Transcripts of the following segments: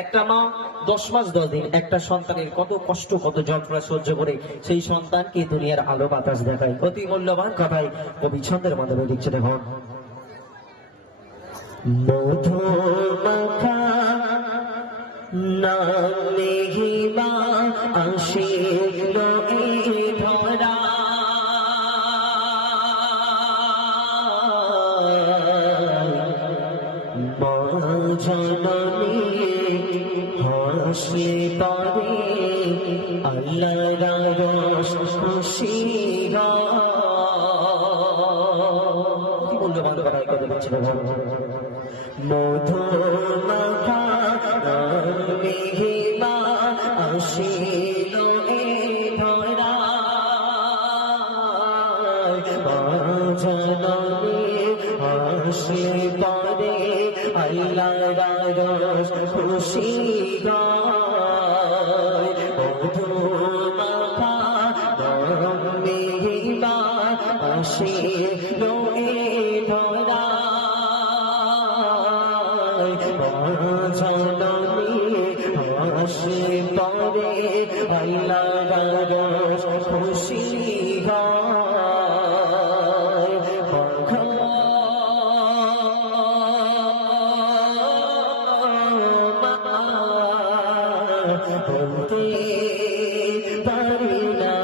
একটা মা 10 মাস 10 দিন একটা সন্তানের কত কষ্ট কত যন্ত্রণা সহ্য করে সেই সন্তানকে দুনিয়ার আলো বাতাস দেখায়। অতি মূল্যবান কথাই কবি ছন্দের মাধ্যমে লিখছে দেখুন। মধু মাখা নামে হিমা আসিল এই ধরা, মা জননী হাসলে পরে আল্লাহর রস খুশি কি বললো ভালো কথা কথা বলছি বাবা। মধু মাখা মেঘিমা আসিল এই ধরা, জননী হাসলে পরে আল্লাহর রস খুশি গায়। মধু মাখা মেঘিমা আসিল এই ধরা, জননী হাসলে পরে আল্লাহর রস খুশি গায়। বলতে পারি না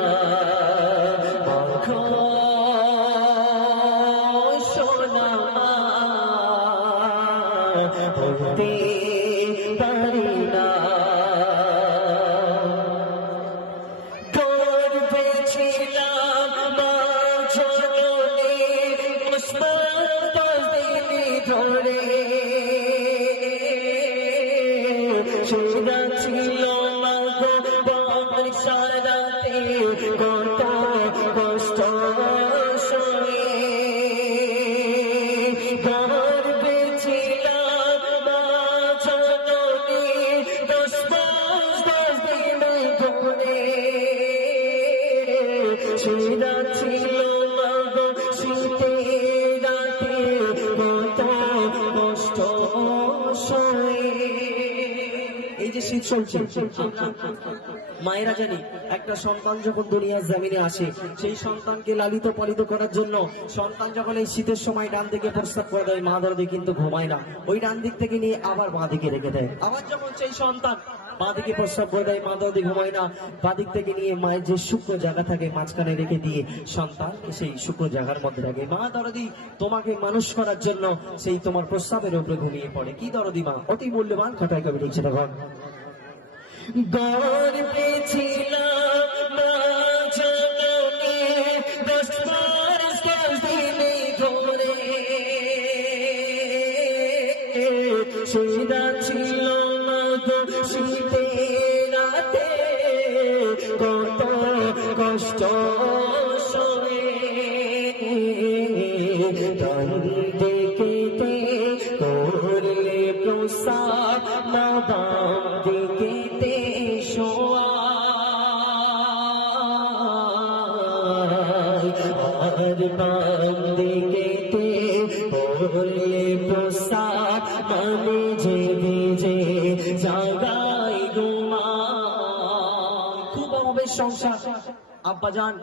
সোনা, বলতে পারি না গর্বে ছিলাম মা জননী মুসলমান ধরে, সেরা ছিল মাগো বর্ষারাতে কত কষ্ট সয়ে, গর্বে ছিলাম মা জননী 10 মাস 10 দিন ধরে, সেরা ছিল মাগো শীতের রাতে কত কষ্ট সয়ে। এই যে শীত চলছে, মায়েরা জানি একটা সন্তান যখন দুনিয়ার জমিনে আসে সেই সন্তানকে লালিত পালিত করার জন্য সন্তান যখন এই শীতের সময় ডান দিকে প্রস্রাব করে দেয়, মা দরদি কিন্তু ঘুমায় না, ওই ডান দিক থেকে নিয়ে আবার বাঁ দিকে রেখে দেয়। আবার যখন সেই সন্তান বাঁ দিকে প্রস্রাব করে দেয়, মা দরদি ঘুমায় না, বাঁ দিক থেকে নিয়ে মায়ের যে শুকনো জায়গা থাকে মাঝখানে রেখে দিয়ে সন্তানকে সেই শুকনো জায়গার মধ্যে রাখে। মা দরদি তোমাকে মানুষ করার জন্য সেই তোমার প্রস্রাবের উপরে ঘুমিয়ে পড়ে। কি দরদি মা, অতি মূল্যবান কথায় কবি লিখছে দেখুন। গর্বে ছিলাম মা জননী 10 মাস 10 দিন ধরে, সেরা ছিল মাগো শীতের রাতে কত কষ্ট সয়ে, ডান দিকেতে করলে প্রসাদ মা বাম দিকেতে শোয়া, আর বাম দিকেতে করলে প্রসাদ মানে যে ভিজে জাগাই ঘুমা। খুব অভাবের সংসার, আব্বাজান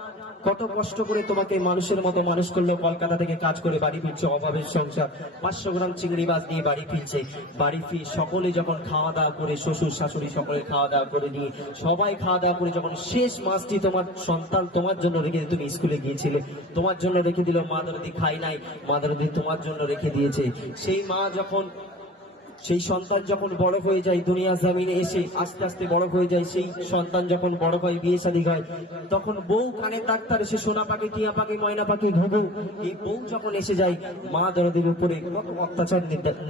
কত কষ্ট করে তোমাকে মানুষের মতো মানুষ করলো, কলকাতা থেকে কাজ করে বাড়ি ফিরছে, অভাবের সংসার, 500 গ্রাম চিংড়ি মাছ নিয়ে বাড়ি ফিরছে। বাড়ি ফিরে সকলে যখন খাওয়া দাওয়া করে, শ্বশুর শাশুড়ি সকলে খাওয়া দাওয়া করে নিয়ে সবাই খাওয়া দাওয়া করে যখন শেষ মাছটি তোমার সন্তান তোমার জন্য রেখে, তুমি স্কুলে গিয়েছিলে তোমার জন্য রেখে দিল, মা দরদি খাই নাই, মা দরদি তোমার জন্য রেখে দিয়েছে। সেই মা যখন সেই সন্তান যখন বড় হয়ে যায় দুনিয়া জমিনে এসে আস্তে আস্তে বড় হয়ে যায়, সেই সন্তান যখন বড় হয় বিয়ে শাদী হয়, তখন বউ কানের ডাক্তার এসে সোনা পাখি টিয়া পাখি ময়না পাখি ঘুঘু, এই বউ যখন এসে যায় মা দরদির উপরে কত অত্যাচার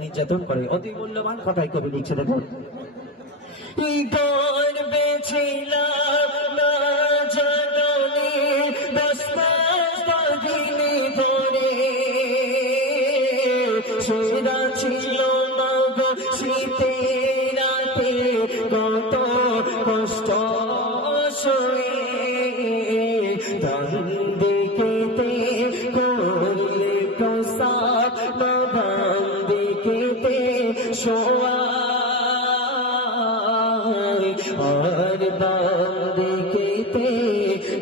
নির্যাতন করে। অতি মূল্যবান কথাই কবি লিখছে দেখুন। গর্বে ছিলাম মা জননী 10 মাস 10 দিন ধরে, সেরা ছিল মাগো শীতের রাতে কত কষ্ট সয়ে, ডান দিকেতে করলে প্রসাদ বাম দিকেতে শোয়া, আর বান্দিকেতে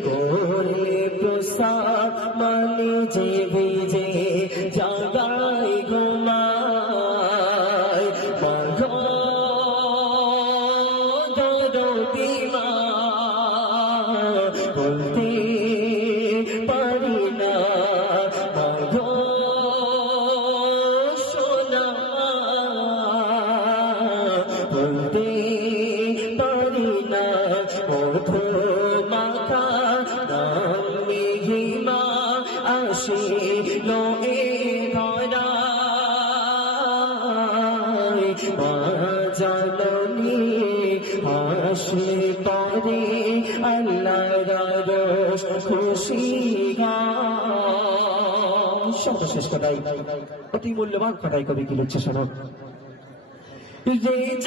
করলে প্রসাদ মানে যে ভিজে জাগায় ঘুমায় মাগো দরদি মা বলতে পারি না মাগো সোনা বলতে পারি না মধু মাখা নাম মিহিমা আসিল এ ধরায় মা জাননী আসলে পরে আল্লাহর আরশ খুশি হয়। সর্বশেষ কথাই অতি মূল্যবান কথাই কবি কি লিখছে শোনো। রেজাল্ট